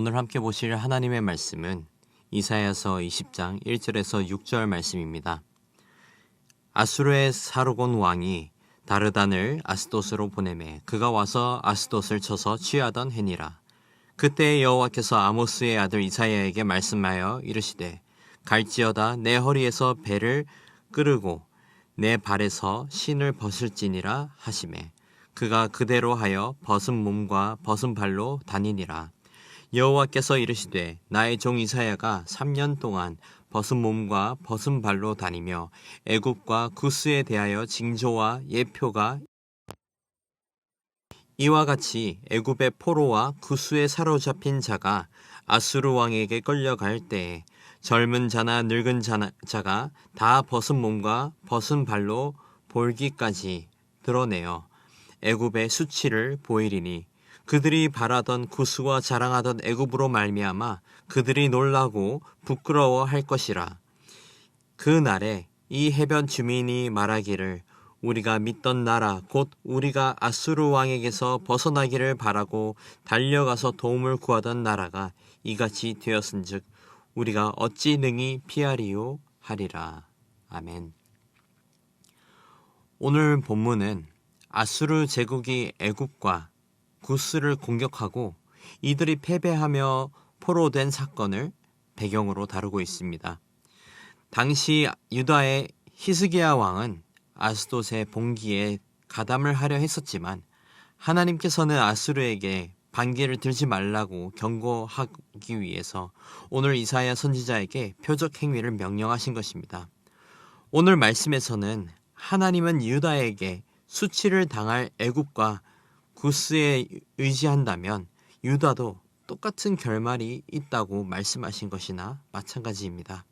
오늘 함께 보실 하나님의 말씀은 이사야서 20장 1절에서 6절 말씀입니다. 아수르의 사르곤 왕이 다르단을 아스돗으로 보내매 그가 와서 아스돗을 쳐서 취하던 해니라. 그때 여호와께서 아모스의 아들 이사야에게 말씀하여 이르시되 갈지어다 내 허리에서 배를 끄르고 내 발에서 신을 벗을지니라 하시매 그가 그대로 하여 벗은 몸과 벗은 발로 다니니라. 여호와께서 이르시되 나의 종 이사야가 3년 동안 벗은 몸과 벗은 발로 다니며 애굽과 구스에 대하여 징조와 예표가 이와 같이 애굽의 포로와 구스에 사로잡힌 자가 아수르 왕에게 끌려갈 때에 젊은 자나 늙은 자가 다 벗은 몸과 벗은 발로 볼기까지 드러내어 애굽의 수치를 보이리니 그들이 바라던 구스와 자랑하던 애굽으로 말미암아 그들이 놀라고 부끄러워할 것이라. 그 날에 이 해변 주민이 말하기를 우리가 믿던 나라 곧 우리가 아수르 왕에게서 벗어나기를 바라고 달려가서 도움을 구하던 나라가 이같이 되었은즉 우리가 어찌 능히 피하리요 하리라. 아멘. 오늘 본문은 아수르 제국이 애굽과 구스를 공격하고 이들이 패배하며 포로된 사건을 배경으로 다루고 있습니다. 당시 유다의 히스기야 왕은 아스돗의 봉기에 가담을 하려 했었지만 하나님께서는 아수르에게 반기를 들지 말라고 경고하기 위해서 오늘 이사야 선지자에게 표적 행위를 명령하신 것입니다. 오늘 말씀에서는 하나님은 유다에게 수치를 당할 애굽과 구스에 의지한다면 유다도 똑같은 결말이 있다고 말씀하신 것이나 마찬가지입니다.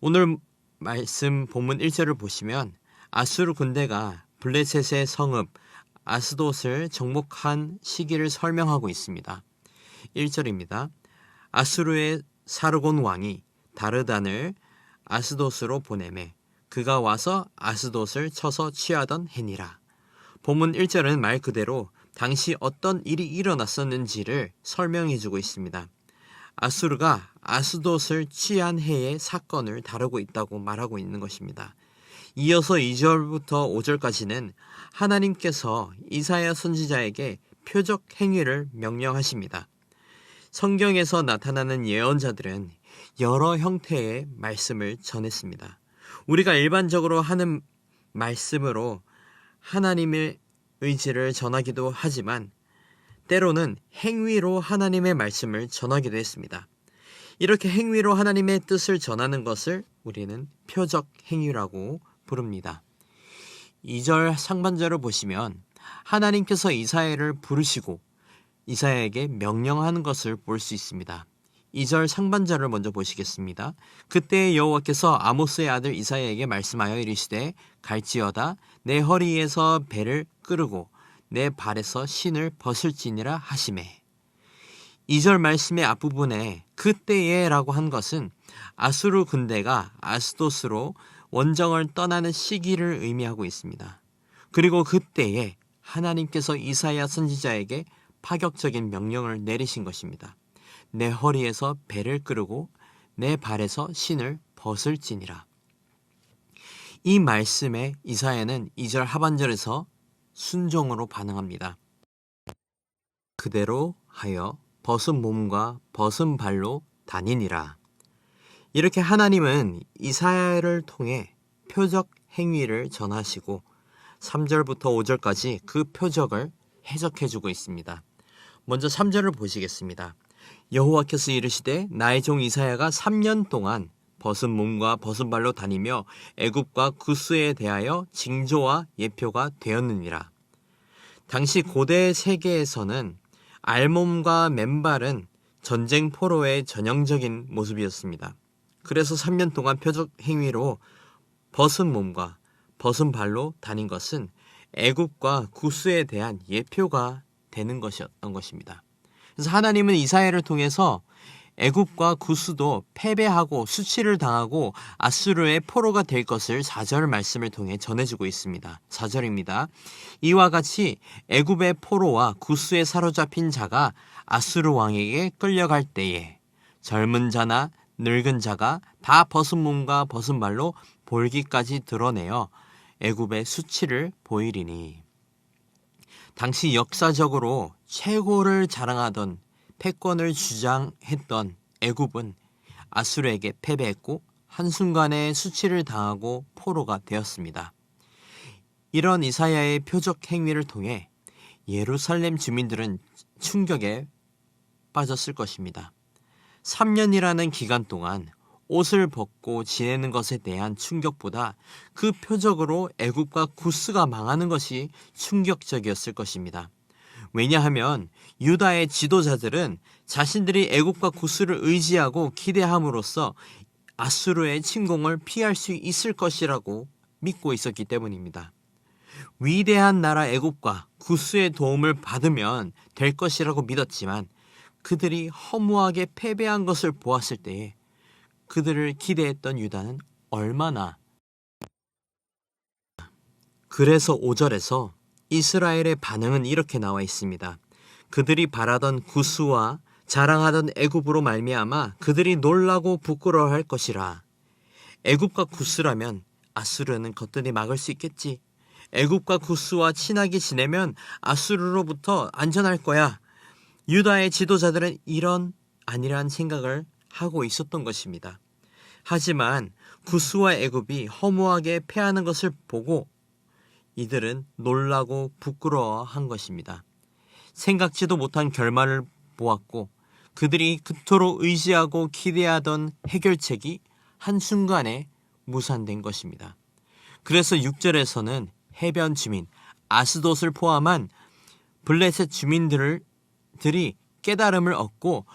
오늘 말씀 본문 1절을 보시면 아수르 군대가 블레셋의 성읍 아스돗을 정복한 시기를 설명하고 있습니다. 1절입니다. 아수르의 사르곤 왕이 다르단을 아스돗으로 보내매 그가 와서 아스돗을 쳐서 취하던 해니라. 본문 1절은 말 그대로 당시 어떤 일이 일어났었는지를 설명해주고 있습니다. 아수르가 아스돗을 취한 해의 사건을 다루고 있다고 말하고 있는 것입니다. 이어서 2절부터 5절까지는 하나님께서 이사야 선지자에게 표적 행위를 명령하십니다. 성경에서 나타나는 예언자들은 여러 형태의 말씀을 전했습니다. 우리가 일반적으로 하는 말씀으로 하나님의 의지를 전하기도 하지만 때로는 행위로 하나님의 말씀을 전하기도 했습니다. 이렇게 행위로 하나님의 뜻을 전하는 것을 우리는 표적 행위라고 부릅니다. 2절 상반절을 보시면 하나님께서 이사야를 부르시고 이사야에게 명령하는 것을 볼 수 있습니다. 2절 상반절을 먼저 보시겠습니다. 그때 여호와께서 아모스의 아들 이사야에게 말씀하여 이르시되 갈지어다 내 허리에서 배를 끄르고 내 발에서 신을 벗을지니라 하시매. 2절 말씀의 앞부분에 그때에 라고 한 것은 아수르 군대가 아스돗으로 원정을 떠나는 시기를 의미하고 있습니다. 그리고 그때에 하나님께서 이사야 선지자에게 파격적인 명령을 내리신 것입니다. 내 허리에서 배를 끄르고 내 발에서 신을 벗을지니라. 이 말씀에 이사야는 2절 하반절에서 순종으로 반응합니다. 그대로 하여 벗은 몸과 벗은 발로 다니니라. 이렇게 하나님은 이사야를 통해 표적 행위를 전하시고 3절부터 5절까지 그 표적을 해석해주고 있습니다. 먼저 3절을 보시겠습니다. 여호와께서 이르시되 나의 종 이사야가 3년 동안 벗은 몸과 벗은 발로 다니며 애굽과 구스에 대하여 징조와 예표가 되었느니라. 당시 고대 세계에서는 알몸과 맨발은 전쟁 포로의 전형적인 모습이었습니다. 그래서 3년 동안 표적 행위로 벗은 몸과 벗은 발로 다닌 것은 애굽과 구스에 대한 예표가 되는 것이었던 것입니다. 그래서 하나님은 이사야를 통해서 애굽과 구스도 패배하고 수치를 당하고 아수르의 포로가 될 것을 4절 말씀을 통해 전해주고 있습니다. 4절입니다. 이와 같이 애굽의 포로와 구스에 사로잡힌 자가 아수르 왕에게 끌려갈 때에 젊은 자나 늙은 자가 다 벗은 몸과 벗은 발로 볼기까지 드러내어 애굽의 수치를 보이리니. 당시 역사적으로 최고를 자랑하던 패권을 주장했던 애굽은 아수르에게 패배했고 한순간에 수치를 당하고 포로가 되었습니다. 이런 이사야의 표적 행위를 통해 예루살렘 주민들은 충격에 빠졌을 것입니다. 3년이라는 기간 동안 옷을 벗고 지내는 것에 대한 충격보다 그 표적으로 애굽과 구스가 망하는 것이 충격적이었을 것입니다. 왜냐하면 유다의 지도자들은 자신들이 애굽과 구스를 의지하고 기대함으로써 아수르의 침공을 피할 수 있을 것이라고 믿고 있었기 때문입니다. 위대한 나라 애굽과 구스의 도움을 받으면 될 것이라고 믿었지만 그들이 허무하게 패배한 것을 보았을 때에 그들을 기대했던 유다는 얼마나. 그래서 5절에서 이스라엘의 반응은 이렇게 나와 있습니다. 그들이 바라던 구스와 자랑하던 애굽으로 말미암아 그들이 놀라고 부끄러워할 것이라. 애굽과 구스라면 아수르는 거뜬히 막을 수 있겠지. 애굽과 구스와 친하게 지내면 아수르로부터 안전할 거야. 유다의 지도자들은 이런 아니란 생각을 하고 있었던 것입니다. 하지만 구스와 애굽이 허무하게 패하는 것을 보고 이들은 놀라고 부끄러워한 것입니다. 생각지도 못한 결말을 보았고 그들이 그토록 의지하고 기대하던 해결책이 한순간에 무산된 것입니다. 그래서 6절에서는 해변 주민 아스돗을 포함한 블레셋 주민들이 깨달음을 얻고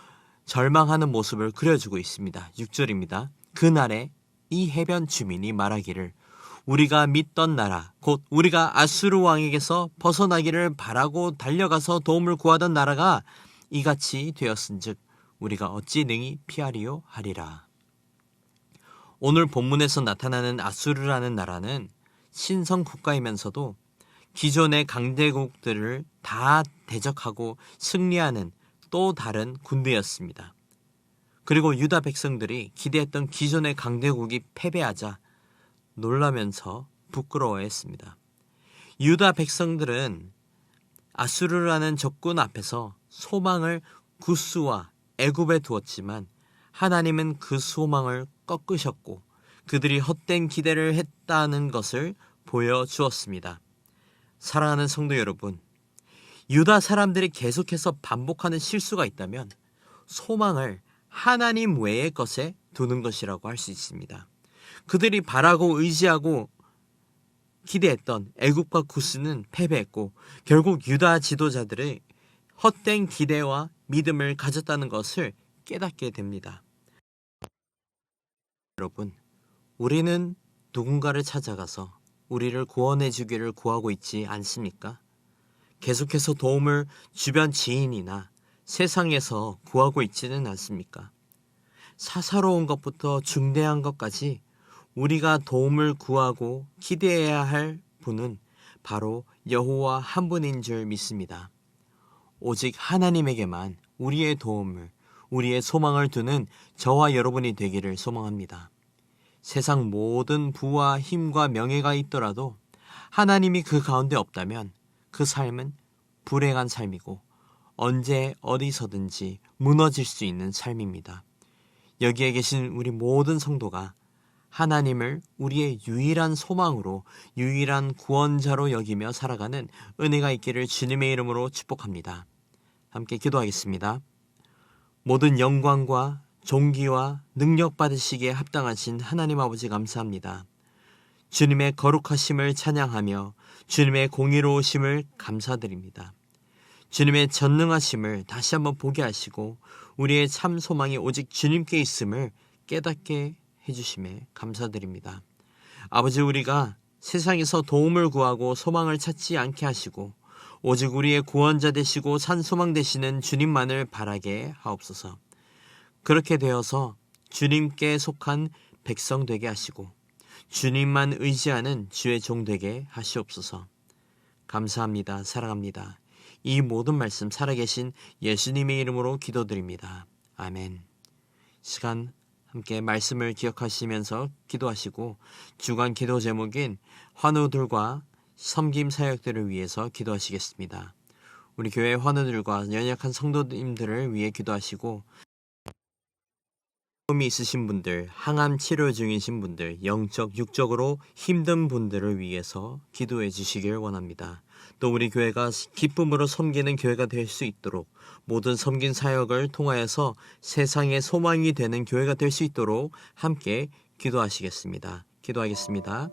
절망하는 모습을 그려주고 있습니다. 6절입니다. 그날에 이 해변 주민이 말하기를 우리가 믿던 나라 곧 우리가 아수르 왕에게서 벗어나기를 바라고 달려가서 도움을 구하던 나라가 이같이 되었은즉 우리가 어찌 능히 피하리요 하리라. 오늘 본문에서 나타나는 아수르라는 나라는 신성 국가이면서도 기존의 강대국들을 다 대적하고 승리하는 또 다른 군대였습니다. 그리고 유다 백성들이 기대했던 기존의 강대국이 패배하자 놀라면서 부끄러워했습니다. 유다 백성들은 아수르라는 적군 앞에서 소망을 구스와 애굽에 두었지만 하나님은 그 소망을 꺾으셨고 그들이 헛된 기대를 했다는 것을 보여주었습니다. 사랑하는 성도 여러분, 유다 사람들이 계속해서 반복하는 실수가 있다면 소망을 하나님 외의 것에 두는 것이라고 할 수 있습니다. 그들이 바라고 의지하고 기대했던 애굽과 구스는 패배했고 결국 유다 지도자들의 헛된 기대와 믿음을 가졌다는 것을 깨닫게 됩니다. 여러분, 우리는 누군가를 찾아가서 우리를 구원해 주기를 구하고 있지 않습니까? 계속해서 도움을 주변 지인이나 세상에서 구하고 있지는 않습니까? 사사로운 것부터 중대한 것까지 우리가 도움을 구하고 기대해야 할 분은 바로 여호와 한 분인 줄 믿습니다. 오직 하나님에게만 우리의 도움을, 우리의 소망을 두는 저와 여러분이 되기를 소망합니다. 세상 모든 부와 힘과 명예가 있더라도 하나님이 그 가운데 없다면 그 삶은 불행한 삶이고 언제 어디서든지 무너질 수 있는 삶입니다. 여기에 계신 우리 모든 성도가 하나님을 우리의 유일한 소망으로 유일한 구원자로 여기며 살아가는 은혜가 있기를 주님의 이름으로 축복합니다. 함께 기도하겠습니다. 모든 영광과 존귀와 능력 받으시기에 합당하신 하나님 아버지 감사합니다. 주님의 거룩하심을 찬양하며 주님의 공의로우심을 감사드립니다. 주님의 전능하심을 다시 한번 보게 하시고 우리의 참 소망이 오직 주님께 있음을 깨닫게 해주심에 감사드립니다. 아버지, 우리가 세상에서 도움을 구하고 소망을 찾지 않게 하시고 오직 우리의 구원자 되시고 산소망 되시는 주님만을 바라게 하옵소서. 그렇게 되어서 주님께 속한 백성 되게 하시고 주님만 의지하는 주의 종 되게 하시옵소서. 감사합니다. 사랑합니다. 이 모든 말씀 살아계신 예수님의 이름으로 기도드립니다. 아멘. 시간 함께 말씀을 기억하시면서 기도하시고 주간 기도 제목인 환우들과 섬김 사역들을 위해서 기도하시겠습니다. 우리 교회 환우들과 연약한 성도님들을 위해 기도하시고 몸이 있으신 분들, 항암 치료 중이신 분들, 영적, 육적으로 힘든 분들을 위해서 기도해 주시길 원합니다. 또 우리 교회가 기쁨으로 섬기는 교회가 될 수 있도록 모든 섬긴 사역을 통하여서 세상의 소망이 되는 교회가 될 수 있도록 함께 기도하시겠습니다. 기도하겠습니다.